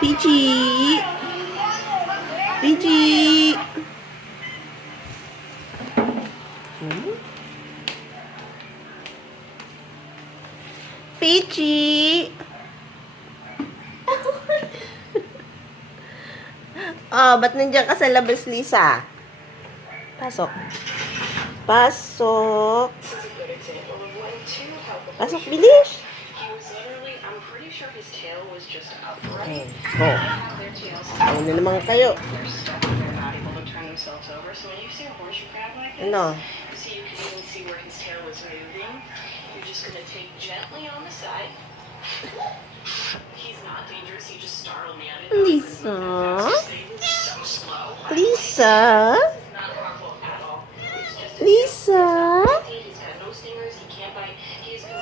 Peachy! Peachy! Peachy! Oh, ba't nandiyan ka sa labas, Lisa? Pasok. Pasok. Pasok, bilis. Okay, go. Ano na naman kayo? Ano? Lisa? Lisa? Lisa?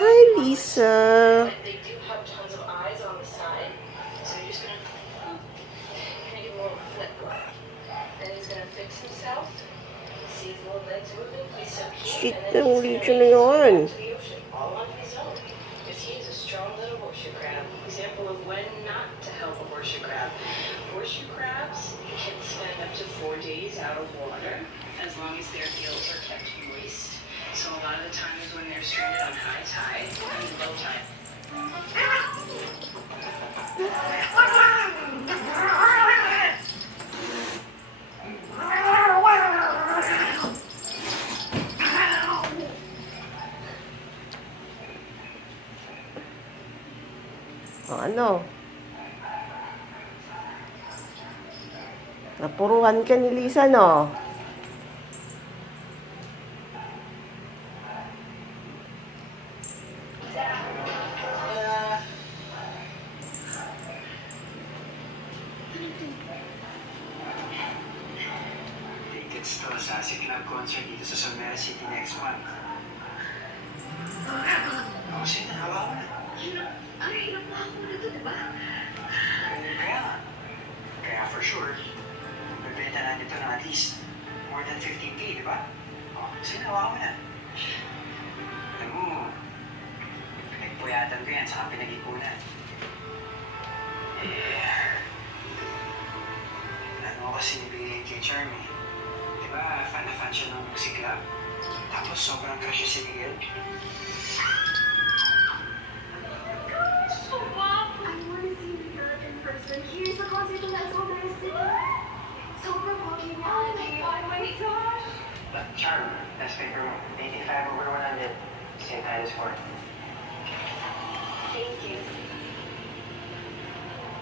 Hi, Lisa. Shit, nahuli siya na yun. Example of when not to help a horseshoe crab. Horseshoe crabs can spend up to 4 days out of water as long as their gills are kept moist. So a lot of the times when they're stranded on high tide and low tide. O, ano? Napuruhan ka ni Lisa, no? Tickets to sa Signal concert dito sa Somera City next month. Oh, sige, hawa mo na. Hirap na ako na ito, diba? Kaya nga. Kaya for sure, bebenta na dito na at least more than 15K, di ba? Oh, sige, hawa mo na. Alam mo, pinagpuyatan ko yan sa pinag-ipunan. Ano kasi nibigay kay Charmy? Di ba, fan na fan siya ng musikla? Tapos sobrang crush siya si Miguel. Here's the concert in Las Vegas City. Super walking out. Oh my gosh. Charm, best paper mo. 85/100. Same time as 4. Thank you.